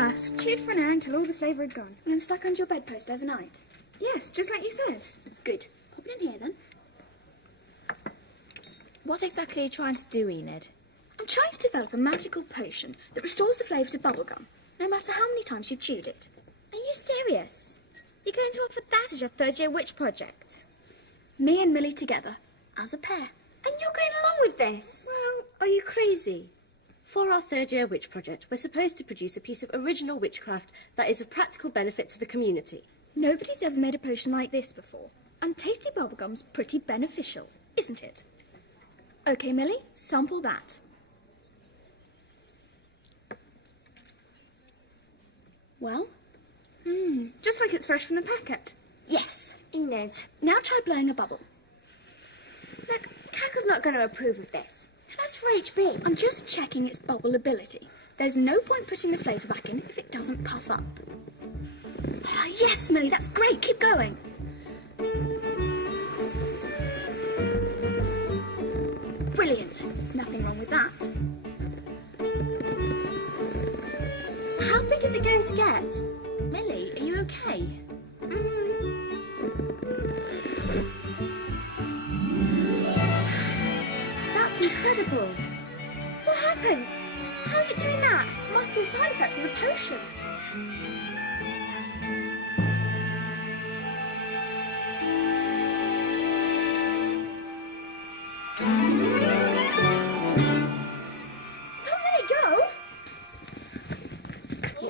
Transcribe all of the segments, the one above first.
flask. Chewed for an hour until all the flavour had gone. And then stuck under your bedpost overnight. Yes, just like you said. Good. Pop it in here, then. What exactly are you trying to do, Enid? I'm trying to develop a magical potion that restores the flavour to bubblegum, no matter how many times you've chewed it. Are you serious? You're going to offer that as your third-year witch project? Me and Millie together, as a pair. And you're going along with this? Well, are you crazy? For our third-year witch project, we're supposed to produce a piece of original witchcraft that is of practical benefit to the community. Nobody's ever made a potion like this before, and tasty bubblegum's pretty beneficial, isn't it? OK, Millie, sample that. Well, just like it's fresh from the packet. Yes, Enid. Now try blowing a bubble. Look, Cackle's not going to approve of this. That's for HB. I'm just checking its bubble ability. There's no point putting the flavour back in if it doesn't puff up. Oh, yes, Millie, that's great. Keep going. Brilliant. Nothing wrong with that. How big is it going to get? Millie, are you okay? That's incredible. What happened? How's it doing that? Must be a side effect from the potion. Don't let it go.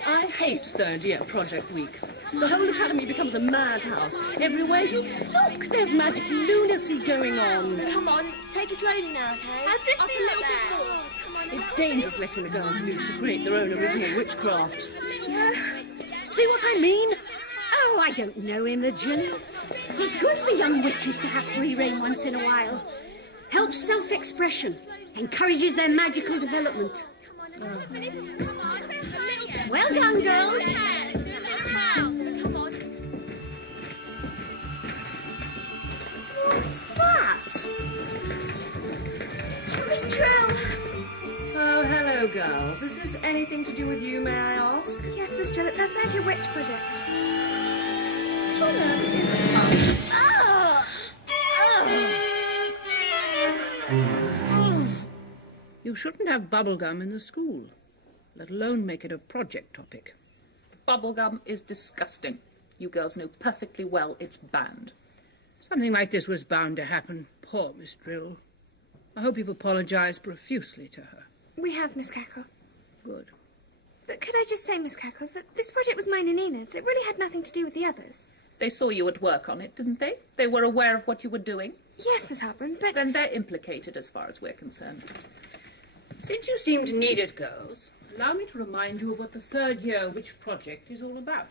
I hate third-year project week. The whole academy becomes a madhouse. Everywhere you look, there's magic lunacy going on. Come on, take it slowly now, okay? How's it feel up there? It's dangerous letting the girls loose to create their own original witchcraft. See what I mean? Oh, I don't know, Imogen. It's good for young witches to have free rein once in a while. Helps self-expression, encourages their magical development. Well done, girls. What's that? Miss Drill. Oh, hello, girls. Is this anything to do with you, may I ask? Yes, Miss Drill, it's our third-year witch project. You shouldn't have bubblegum in the school, let alone make it a project topic. Bubblegum is disgusting. You girls know perfectly well it's banned. Something like this was bound to happen. Poor Miss Drill. I hope you've apologised profusely to her. We have, Miss Cackle. Good. But could I just say, Miss Cackle, that this project was mine and Enid's. It really had nothing to do with the others. They saw you at work on it, didn't they? They were aware of what you were doing? Yes, Miss Harbin, but... Then they're implicated as far as we're concerned. Since you seem to need it, girls, allow me to remind you of what the third-year witch project is all about.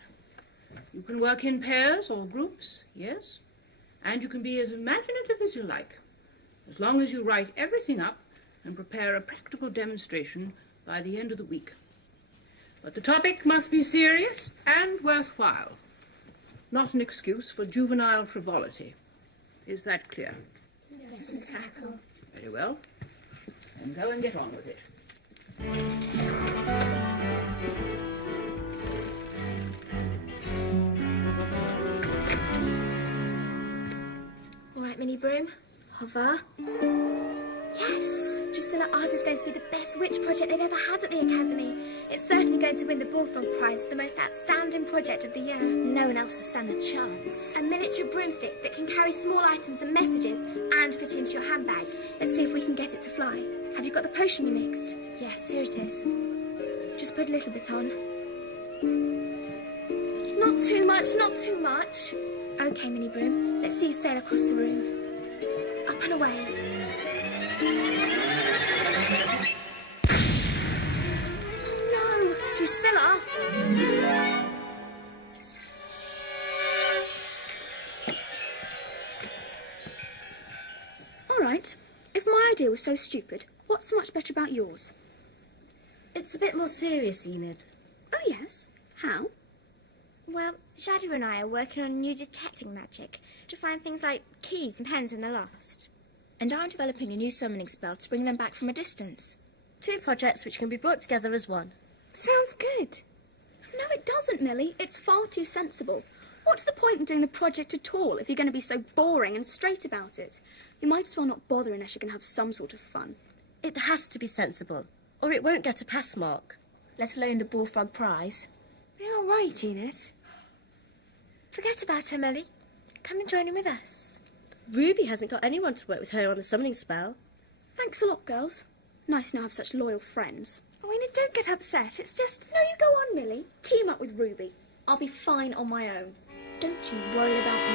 You can work in pairs or groups, yes, and you can be as imaginative as you like, as long as you write everything up and prepare a practical demonstration by the end of the week. But the topic must be serious and worthwhile, not an excuse for juvenile frivolity. Is that clear? Yes, Miss Cackle. Very well. Then go and get on with it. All right, Minnie Broom. Hover. Yes! Drusilla, ours is going to be the best witch project they've ever had at the Academy. It's certainly going to win the Bullfrog Prize for the most outstanding project of the year. No one else will stand a chance. A miniature broomstick that can carry small items and messages and fit into your handbag. Let's see if we can get it to fly. Have you got the potion you mixed? Yes, here it is. Just put a little bit on. Not too much, not too much. OK, Minnie Broom, let's see you sail across the room. Up and away. No, Drusilla. All right. If my idea was so stupid, what's so much better about yours? It's a bit more serious, Enid. Oh, yes. How? Well, Shadow and I are working on new detecting magic to find things like keys and pens when they're lost. And I'm developing a new summoning spell to bring them back from a distance. 2 projects which can be brought together as one. Sounds good. No, it doesn't, Millie. It's far too sensible. What's the point in doing the project at all if you're going to be so boring and straight about it? You might as well not bother unless you can have some sort of fun. It has to be sensible, or it won't get a pass mark. Let alone the Bullfrog Prize. You're all right, Enid. Forget about her, Millie. Come and join in with us. Ruby hasn't got anyone to work with her on the summoning spell. Thanks a lot, girls. Nice to know I have such loyal friends. Oh, Enid, don't get upset. It's just... No, you go on, Millie. Team up with Ruby. I'll be fine on my own. Don't you worry about me.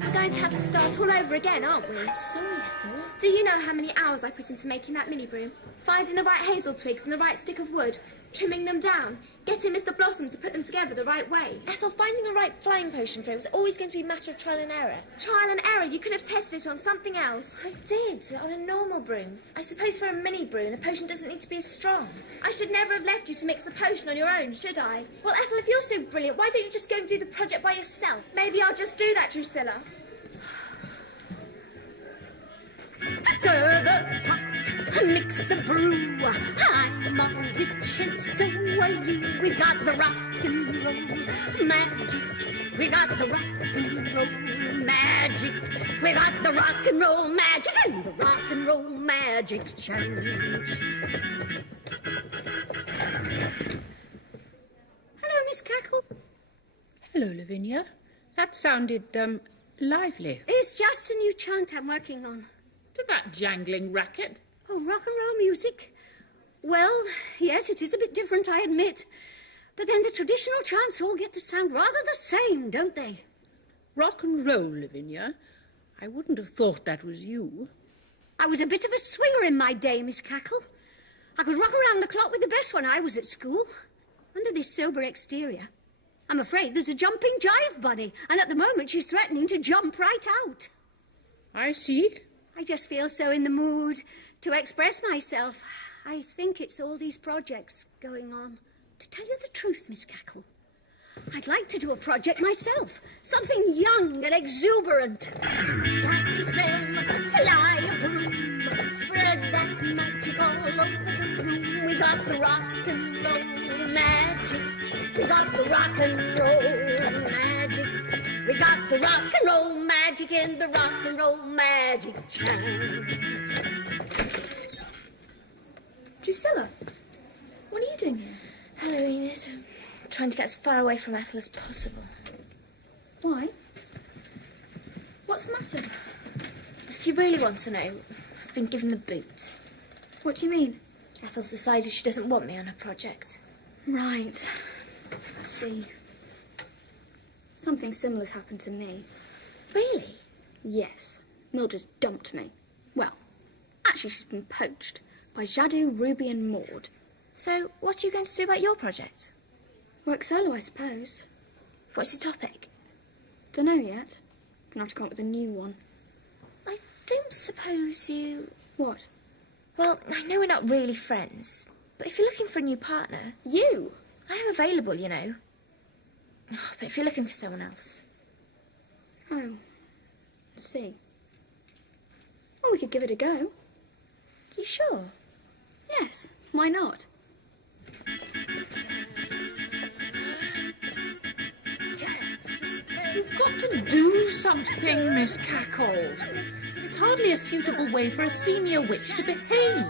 We're going to have to start all over again, aren't we? Sorry, Ethel. Do you know how many hours I put into making that mini broom? Finding the right hazel twigs and the right stick of wood, trimming them down, getting Mr. Blossom to put them together the right way. Ethel, finding a right flying potion for it was always going to be a matter of trial and error. Trial and error. You could have tested it on something else. I did, on a normal broom. I suppose for a mini broom, a potion doesn't need to be as strong. I should never have left you to mix the potion on your own, should I? Well, Ethel, if you're so brilliant, why don't you just go and do the project by yourself? Maybe I'll just do that, Drusilla. Stir the pot, mix the brew. I'm a witch and so are you. We got the rock and roll magic. We got the rock and roll magic. We got the rock and roll magic and the rock and roll magic chance. Hello, Miss Cackle. Hello, Lavinia. That sounded, lively. It's just a new chant I'm working on. To that jangling racket. Oh, rock and roll music. Well, yes, it is a bit different, I admit. But then the traditional chants all get to sound rather the same, don't they? Rock and roll, Lavinia. I wouldn't have thought that was you. I was a bit of a swinger in my day, Miss Cackle. I could rock around the clock with the best when I was at school. Under this sober exterior, I'm afraid there's a jumping jive bunny, and at the moment she's threatening to jump right out. I see. I just feel so in the mood to express myself. I think it's all these projects going on. To tell you the truth, Miss Cackle, I'd like to do a project myself. Something young and exuberant. Dust to smell, fly a broom, spread that magic all over the room. We got the rock and roll magic. We got the rock and roll magic. We got the rock and roll magic in the rock and roll magic chant. Drusilla, what are you doing here? Hello, Enid. Trying to get as far away from Ethel as possible. Why? What's the matter? If you really want to know, I've been given the boot. What do you mean? Ethel's decided she doesn't want me on her project. Right. I see. Something similar's happened to me. Really? Yes. Mildred's dumped me. Well, actually she's been poached by Jadu, Ruby and Maud. So, what are you going to do about your project? Work solo, I suppose. What's your topic? Dunno yet. Gonna have to come up with a new one. I don't suppose you... What? Well, I know we're not really friends, but if you're looking for a new partner... You? I am available, you know. But if you're looking for someone else... Oh. I see. Well, we could give it a go. You sure? Yes. Why not? You've got to do something, Miss Cackle. It's hardly a suitable way for a senior witch to behave.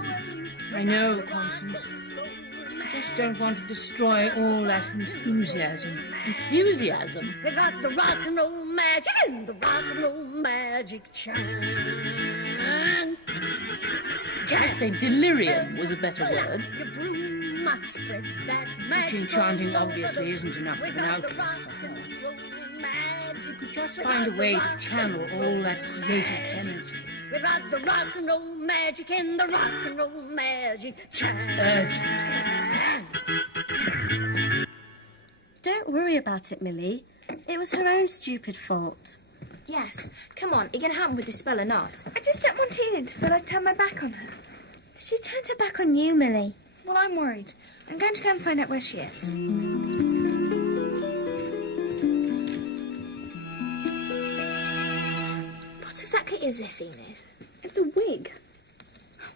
I know, Constance. I just don't want to destroy all that enthusiasm. Enthusiasm? We got the rock and roll magic and the rock and roll magic chant. I'd say delirium was a better word. Your broom, spread that magic. Enchanting obviously isn't enough of an outlet for her. You could just find a way to channel all that creative energy. We got the rock and roll magic and the rock and roll magic chant. Urgent. Don't worry about it, Millie. It was her own stupid fault. Yes. Come on, are you going to help me with this spell or not? I just don't want Enid to feel like turn my back on her. She turned her back on you, Millie. Well, I'm worried. I'm going to go and find out where she is. What exactly is this, Enid? It's It's a wig.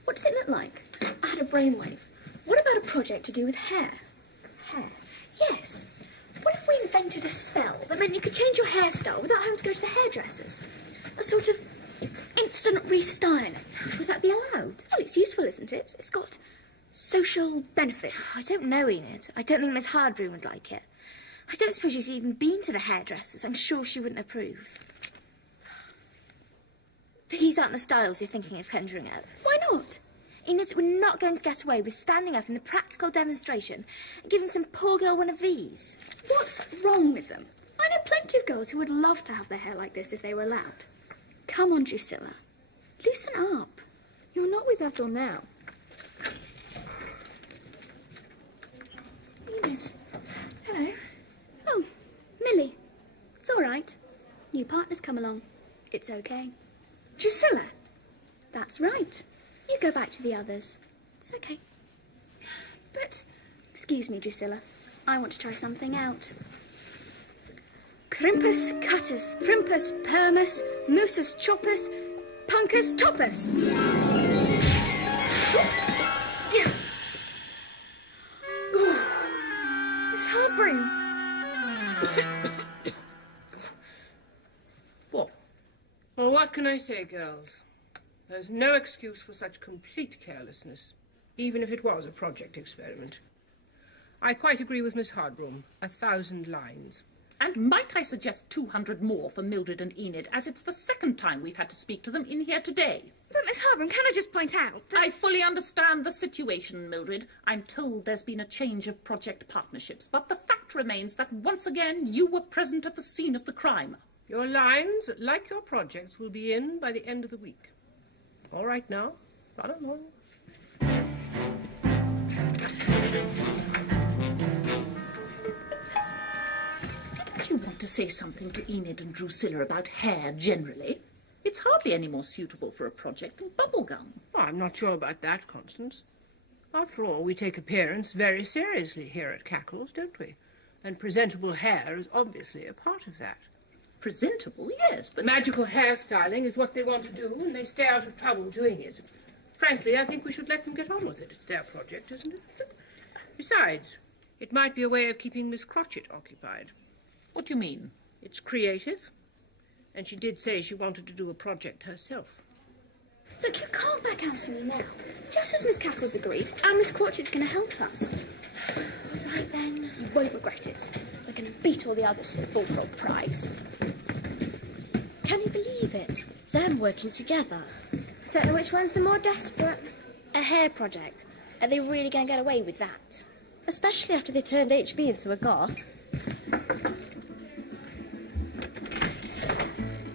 What does it look like? I had a brainwave. What about a project to do with hair? Hair? Yes. What if we invented a spell that meant you could change your hairstyle without having to go to the hairdressers? A sort of instant restyling. Would that be allowed? Well, it's useful, isn't it? It's got social benefit. I don't know, Enid. I don't think Miss Hardbroom would like it. I don't suppose she's even been to the hairdressers. I'm sure she wouldn't approve. These aren't the styles you're thinking of conjuring up. Why not? Enid, we're not going to get away with standing up in the practical demonstration and giving some poor girl one of these. What's wrong with them? I know plenty of girls who would love to have their hair like this if they were allowed. Come on, Drusilla. Loosen up. You're not with Ethel now. Enid. Hello. Oh, Millie. It's all right. New partner's come along. It's okay. Drusilla. That's right. You go back to the others. It's okay. But, excuse me, Drusilla. I want to try something out. Crimpus, cuttus, primpus, permus, moosus, choppus, punkus, toppus. Miss Hardbroom. What? Well, what can I say, girls? There's no excuse for such complete carelessness, even if it was a project experiment. I quite agree with Miss Hardbroom. 1,000 lines. And might I suggest 200 more for Mildred and Enid, as it's the second time we've had to speak to them in here today. But, Miss Hardbroom, can I just point out that... I fully understand the situation, Mildred. I'm told there's been a change of project partnerships, but the fact remains that once again you were present at the scene of the crime. Your lines, like your projects, will be in by the end of the week. All right now, run along. Didn't you want to say something to Enid and Drusilla about hair generally? It's hardly any more suitable for a project than bubblegum. Well, I'm not sure about that, Constance. After all, we take appearance very seriously here at Cackles, don't we? And presentable hair is obviously a part of that. Presentable, yes, but... Magical hairstyling is what they want to do, and they stay out of trouble doing it. Frankly, I think we should let them get on with it. It's their project, isn't it? Besides, it might be a way of keeping Miss Crotchet occupied. What do you mean? It's creative, and she did say she wanted to do a project herself. Look, you can't back out of me now. Just as Miss Cackles agreed, and Miss Crotchet's going to help us. All right, then. You won't regret it. We're going to beat all the others to the Bullfrog Prize. Can you believe it? Them working together. I don't know which one's the more desperate. A hair project. Are they really going to get away with that? Especially after they turned HB into a goth.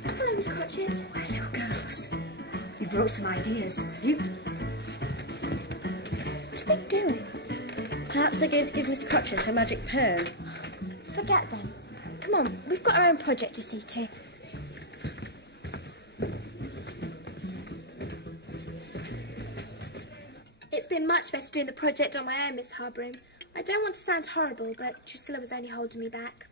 Hello, Miss Crotchet. Hello, girls. You brought some ideas, have you? What are they doing? Perhaps they're going to give Miss Crotchet her magic perm. Forget them. Come on, we've got our own project to see to. It's been much better doing the project on my own, Miss Hardbroom. I don't want to sound horrible, but Drusilla was only holding me back.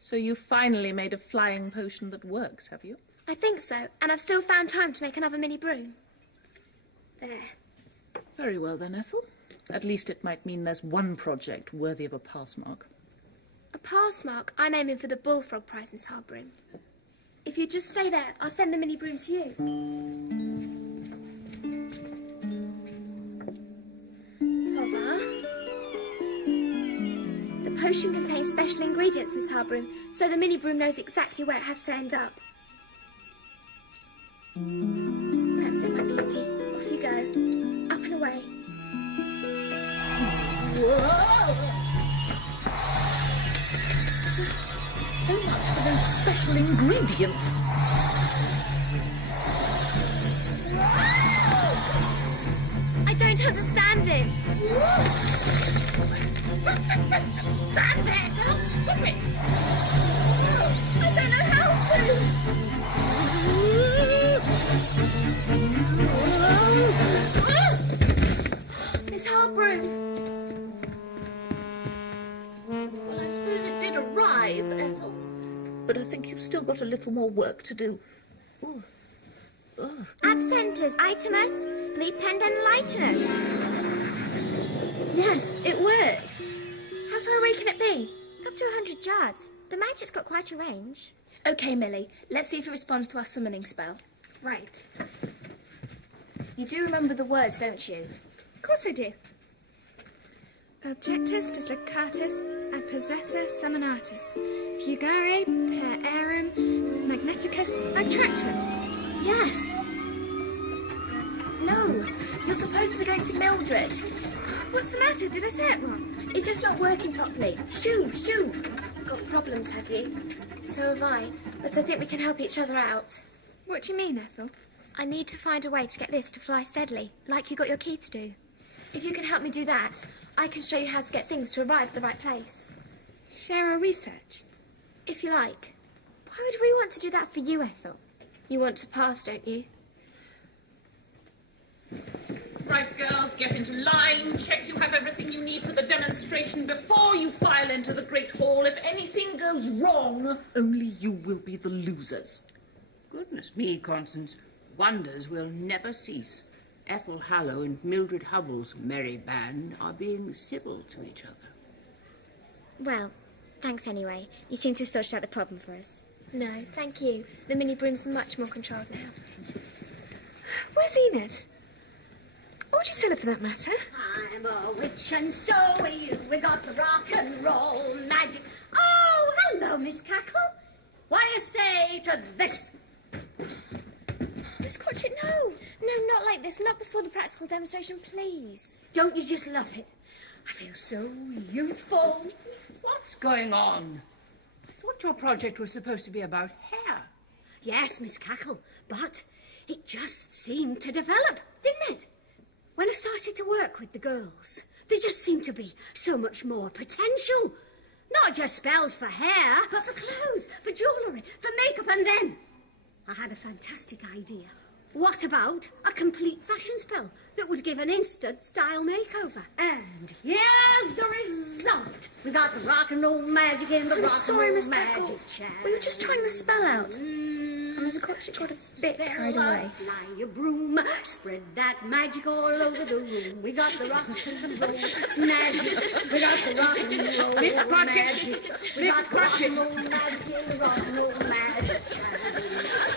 So you finally made a flying potion that works, have you? I think so, and I've still found time to make another mini broom. There. Very well then, Ethel. At least it might mean there's one project worthy of a pass mark. A pass mark? I'm aiming for the Bullfrog Prize, Miss Hardbroom. If you just stay there, I'll send the mini broom to you. Hover. The potion contains special ingredients, Miss Hardbroom, so the mini broom knows exactly where it has to end up. That's it, my beauty. Off you go. Up and away. So much for those special ingredients. I don't understand it. Just stand there. Don't stop it. I don't know how to. Miss Hardbroom. Well, I suppose it did arrive, Ethel. But I think you've still got a little more work to do. Ooh. Absentus, itemus, bleepend and lightenus. Yes, it works. How far away can it be? Up to 100 yards. The magic's got quite a range. OK, Millie, let's see if it responds to our summoning spell. Right. You do remember the words, don't you? Of course I do. Objectus dislocatus ad possessor summonatus. Fugare per arum magneticus attractor. Yes. No, you're supposed to be going to Mildred. What's the matter? Did I say it wrong? It's just not working properly. Shoo, shoo. Got problems, have you? So have I, but I think we can help each other out. What do you mean, Ethel? I need to find a way to get this to fly steadily, like you got your key to do. If you can help me do that, I can show you how to get things to arrive at the right place. Share our research. If you like. Why would we want to do that for you, Ethel? You want to pass, don't you? Right, girls, get into line. Check you have everything you need for the demonstration before you file into the Great Hall. If anything goes wrong, only you will be the losers. Goodness me, Constance. Wonders will never cease. Ethel Hallow and Mildred Hubbell's merry band are being civil to each other. Well, thanks anyway. You seem to have sorted out the problem for us. No, thank you. The mini broom's much more controlled now. Where's Enid? Or Drusilla, for that matter? I'm a witch and so are you. We got the rock and roll magic. Oh, hello, Miss Cackle. What do you say to this? Miss Cratchit, no. No, not like this. Not before the practical demonstration, please. Don't you just love it? I feel so youthful. What's going on? I thought your project was supposed to be about hair. Yes, Miss Cackle, but it just seemed to develop, didn't it? When I started to work with the girls, there just seemed to be so much more potential. Not just spells for hair, but for clothes, for jewellery, for makeup, and then I had a fantastic idea. What about a complete fashion spell that would give an instant style makeover? And here's the result. We got the rock and roll magic in the rock sorry, and roll Miss Cackle. magic chair. We were just trying the spell out. And Miss Cratchit got a bit carried away. Fly your broom, spread that magic all over the room. We got the rock and roll magic. We got the rock and roll Miss Cratchit! magic. We Miss got the rock Cratchit! and roll magic in the rock and roll magic chair.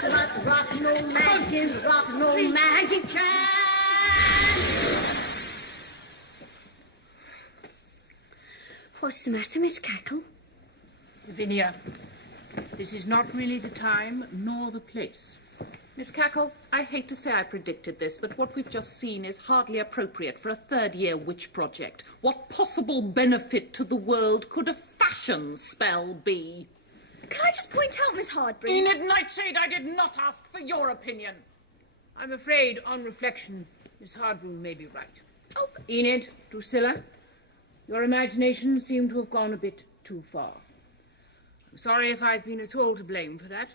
We got the rock and roll magic in the rock and roll magic chair. What's the matter, Miss Cackle? Lavinia, this is not really the time nor the place. Miss Cackle, I hate to say I predicted this, but what we've just seen is hardly appropriate for a third-year witch project. What possible benefit to the world could a fashion spell be? Can I just point out, Miss Hardbroom? Enid Nightshade, I did not ask for your opinion. I'm afraid, on reflection, Miss Hardbroom may be right. Oh, Enid, Drusilla, your imagination seemed to have gone a bit too far. I'm sorry if I've been at all to blame for that,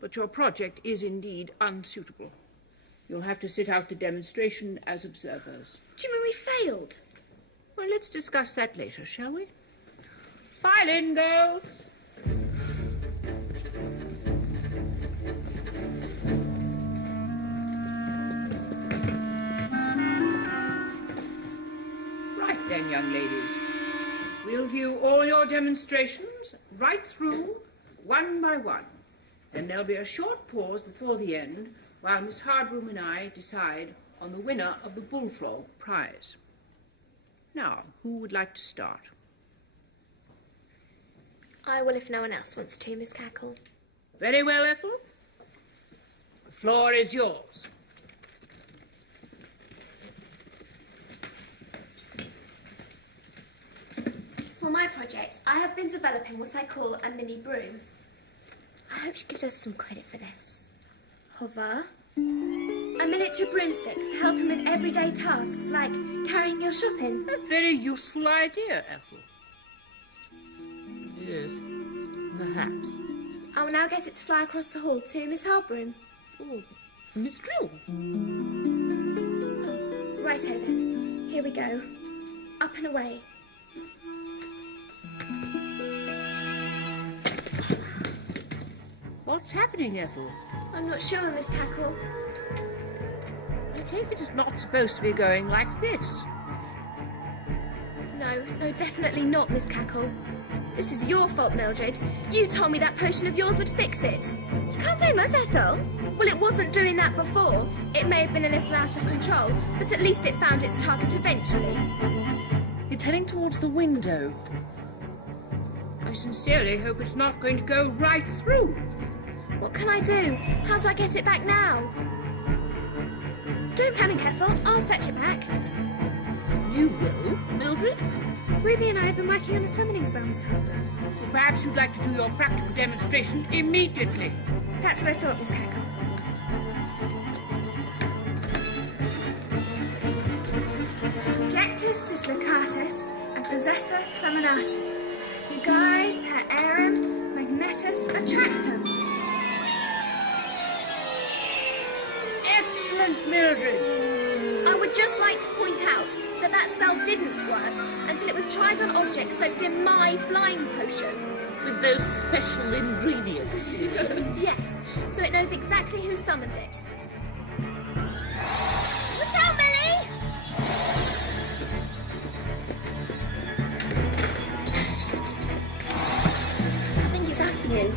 but your project is indeed unsuitable. You'll have to sit out the demonstration as observers. do you mean we failed? Well, let's discuss that later, shall we? File in, girls. Right then, young ladies. We'll view all your demonstrations right through, one by one. Then there'll be a short pause before the end while Miss Hardbroom and I decide on the winner of the Bullfrog prize. Now, who would like to start? I will if no one else wants to, Miss Cackle. Very well, Ethel. The floor is yours. For my project, I have been developing what I call a mini broom. I hope she gives us some credit for this. Hover. A miniature broomstick for helping with everyday tasks like carrying your shopping. A very useful idea, Ethel. Yes, perhaps. I will now get it to fly across the hall to Miss Hardbroom. Oh, Miss Drill. Righto then. Here we go. Up and away. What's happening, Ethel? I'm not sure, Miss Cackle. take it it's not supposed to be going like this. No, definitely not, Miss Cackle. This is your fault, Mildred. You told me that potion of yours would fix it. You can't blame us, Ethel. Well, it wasn't doing that before. It may have been a little out of control, but at least it found its target eventually. It's heading towards the window. I sincerely hope it's not going to go right through. What can I do? How do I get it back now? Don't panic, Ethel. I'll fetch it back. You will, Mildred? Ruby and I have been working on a summoning spell, Miss Harper. Well, perhaps you'd like to do your practical demonstration immediately. That's what I thought, Miss Cackle. Objectus dislocatus and possessor summonatus. Guide per arum magnetus attractum. Excellent, Mildred. I would just like to point out that that spell didn't work until it was tried on objects soaked in my flying potion. With those special ingredients. Yes, so it knows exactly who summoned it. Watch out, Millie! I think it's after you.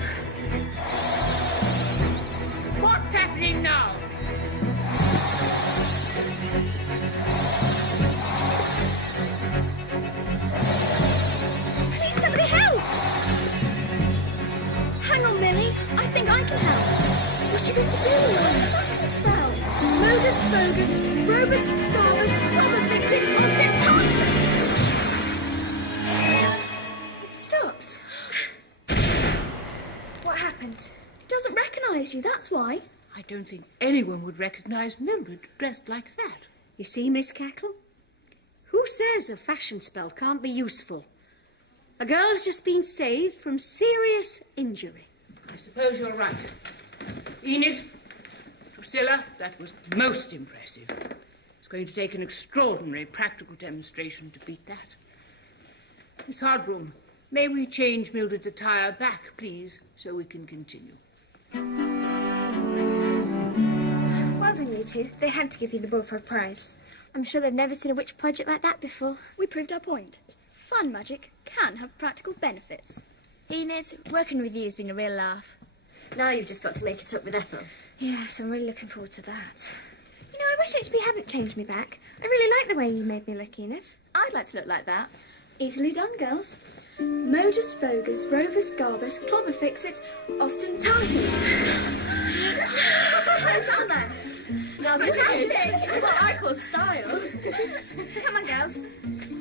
What's happening now? Please, somebody help! Hang on, Millie. I think I can help. What's she going to do? What's the fashion spell? Modus Bogus, Robus Barbus, Probofixit, Ostentatus. It stopped. What happened? It doesn't recognise you, that's why. I don't think anyone would recognise Mildred dressed like that. You see, Miss Cackle? Who says a fashion spell can't be useful? A girl's just been saved from serious injury. I suppose you're right. Enid, Drusilla, that was most impressive. It's going to take an extraordinary practical demonstration to beat that. Miss Hardbroom, may we change Mildred's attire back, please, so we can continue? Well done, you two. They had to give you the ball for a prize. I'm sure they've never seen a witch project like that before. We proved our point. Fun magic can have practical benefits. Enid, working with you has been a real laugh. Now you've just got to make it up with Ethel. Yes, I'm really looking forward to that. You know, I wish HB hadn't changed me back. I really like the way you made me look, Enid. I'd like to look like that. Easily done, girls. Modus Bogus, Rovus Garbus, Clobberfixit, Ostentatis. Where's Anna? Now this is what I call style. Come on, girls.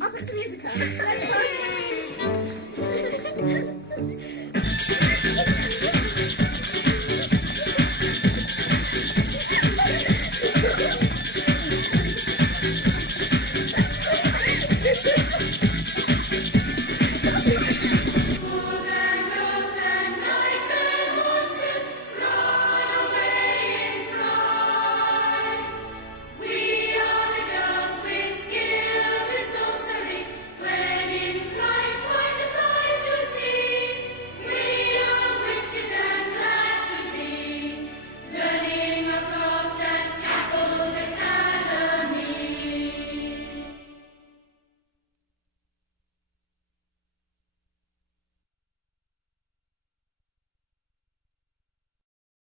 I'll put some music on. Let's go.